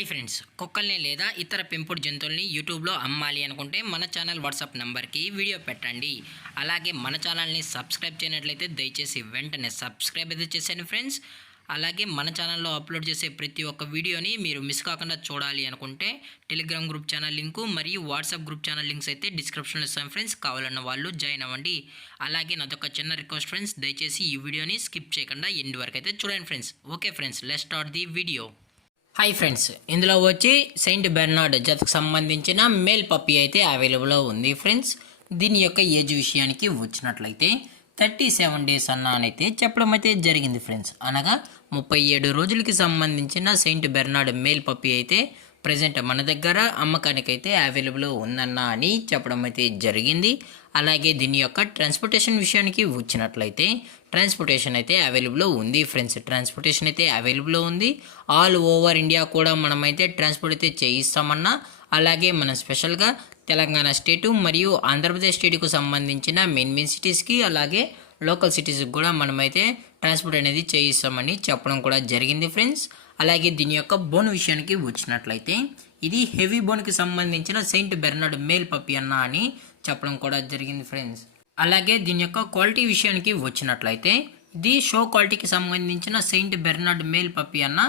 Hi friends, కుక్కల్ని లేదా ఇతర పెంపుడు జంతువుల్ని యూట్యూబ్లో అమ్మాలి అనుకుంటే మన ఛానల్ వాట్సాప్ నెంబర్కి వీడియో పెట్టండి. అలాగే మన ఛానల్ని సబ్స్క్రైబ్ చేయనట్లయితే దయచేసి వెంటనే సబ్స్క్రైబ్ అయితే చేసేయండి ఫ్రెండ్స్. అలాగే మన ఛానల్లో అప్లోడ్ చేసే ప్రతి ఒక్క వీడియోని మీరు మిస్ కాకుండా చూడాలి అనుకుంటే టెలిగ్రామ్ గ్రూప్ ఛానల్ లింకు మరియు వాట్సాప్ గ్రూప్ ఛానల్ లింక్స్ అయితే డిస్క్రిప్షన్లో ఇస్తాను ఫ్రెండ్స్. కావాలన్న వాళ్ళు జాయిన్ అవ్వండి. అలాగే నాదొక చిన్న రిక్వెస్ట్ ఫ్రెండ్స్, దయచేసి ఈ వీడియోని స్కిప్ చేయకుండా ఎండ్ వరకు అయితే చూడండి friends. Okay friends, let's start the video. Hi friends, ఇందులో వచ్చి సెయింట్ బెర్నార్డ్ జతకు సంబంధించిన మేల్ పప్పీ అయితే అవైలబుల్లో ఉంది ఫ్రెండ్స్. దీని యొక్క ఏజ్ విషయానికి వచ్చినట్లయితే 37 డేస్ అన్ననైతే చెప్పడం అయితే జరిగింది ఫ్రెండ్స్. అనగా 37 రోజులకి సంబంధించిన సెయింట్ బెర్నార్డ్ మేల్ పప్పీ అయితే ప్రజెంట్ మన దగ్గర అమ్మకానికైతే అవైలబుల్ ఉందన్న అని చెప్పడం అయితే జరిగింది. అలాగే దీని యొక్క ట్రాన్స్పోర్టేషన్ విషయానికి వచ్చినట్లయితే ట్రాన్స్పోర్టేషన్ అయితే అవైలబుల్ ఉంది ఫ్రెండ్స్. ట్రాన్స్పోర్టేషన్ అయితే అవైలబుల్ ఉంది. ఆల్ ఓవర్ ఇండియా కూడా మనమైతే ట్రాన్స్పోర్ట్ అయితే చేయిస్తామన్నా. అలాగే మనం స్పెషల్గా తెలంగాణ స్టేటు మరియు ఆంధ్రప్రదేశ్ స్టేట్కు సంబంధించిన మెయిన్ సిటీస్కి అలాగే లోకల్ సిటీస్కి కూడా మనమైతే ట్రాన్స్పోర్ట్ అనేది చేయిస్తామని చెప్పడం కూడా జరిగింది ఫ్రెండ్స్. అలాగే దీని యొక్క బోన్ విషయానికి వచ్చినట్లయితే ఇది హెవీ బోన్కి సంబంధించిన సెయింట్ బెర్నార్డ్ మేల్ పప్పీ అన్న అని చెప్పడం కూడా జరిగింది ఫ్రెండ్స్. అలాగే దీని యొక్క క్వాలిటీ విషయానికి వచ్చినట్లయితే ఇది షో క్వాలిటీకి సంబంధించిన సెయింట్ బెర్నార్డ్ మేల్ పప్పీ అన్న.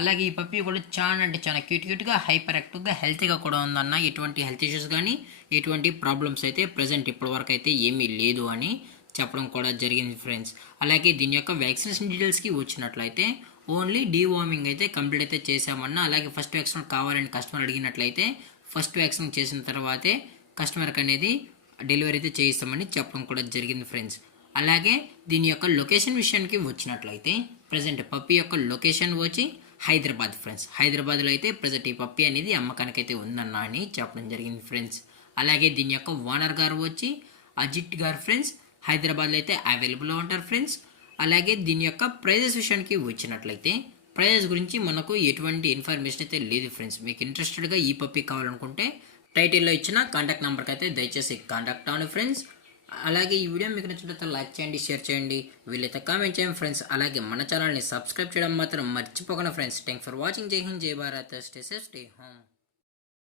అలాగే ఈ పప్పీ కూడా చాలా అంటే చాలా క్యూట్గా హైపర్ యాక్టివ్గా హెల్తీగా కూడా ఉందన్న. ఎటువంటి హెల్త్ ఇష్యూస్ కానీ ఎటువంటి ప్రాబ్లమ్స్ అయితే ప్రజెంట్ ఇప్పటివరకు అయితే ఏమీ లేదు అని చెప్పడం కూడా జరిగింది ఫ్రెండ్స్. అలాగే దీని యొక్క వ్యాక్సినేషన్ డీటెయిల్స్కి వచ్చినట్లయితే ఓన్లీ డీవార్మింగ్ అయితే కంప్లీట్ అయితే చేసామన్నా. అలాగే ఫస్ట్ వ్యాక్సిన్ కావాలని కస్టమర్ అడిగినట్లయితే ఫస్ట్ వ్యాక్సిన్ చేసిన తర్వాతే కస్టమర్కి అనేది డెలివరీ అయితే చేయిస్తామని చెప్పడం కూడా జరిగింది ఫ్రెండ్స్. అలాగే దీని యొక్క లొకేషన్ విషయానికి వచ్చినట్లయితే ప్రజెంట్ పప్పీ యొక్క లొకేషన్ వచ్చి హైదరాబాద్ ఫ్రెండ్స్. హైదరాబాద్లో అయితే ప్రజెంట్ ఈ పప్పీ అనేది అమ్మకానికి అయితే ఉందన్న అని చెప్పడం జరిగింది ఫ్రెండ్స్. అలాగే దీని యొక్క ఓనర్ గారు వచ్చి అజిత్ గారు ఫ్రెండ్స్. హైదరాబాద్లో అయితే అవైలబుల్లో ఉంటారు ఫ్రెండ్స్. అలాగే దీని యొక్క ప్రైజెస్ విషయానికి వచ్చినట్లయితే ప్రైజెస్ గురించి మనకు ఎటువంటి ఇన్ఫర్మేషన్ అయితే లేదు ఫ్రెండ్స్. మీకు ఇంట్రెస్టెడ్గా ఈ పప్పీ కావాలనుకుంటే టైటిల్లో ఇచ్చిన కాంటాక్ట్ నెంబర్కి అయితే దయచేసి కాంటాక్ట్ అవ్వండి ఫ్రెండ్స్. అలాగే ఈ వీడియో మీకు నచ్చినట్లయితే లైక్ చేయండి, షేర్ చేయండి, వీళ్ళైతే కామెంట్ చేయండి ఫ్రెండ్స్. అలాగే మన ఛానల్ని సబ్స్క్రైబ్ చేయడం మాత్రం మర్చిపోకండి ఫ్రెండ్స్. Thank for watching. జై హింద్, జై Bharat, stay safe, stay home.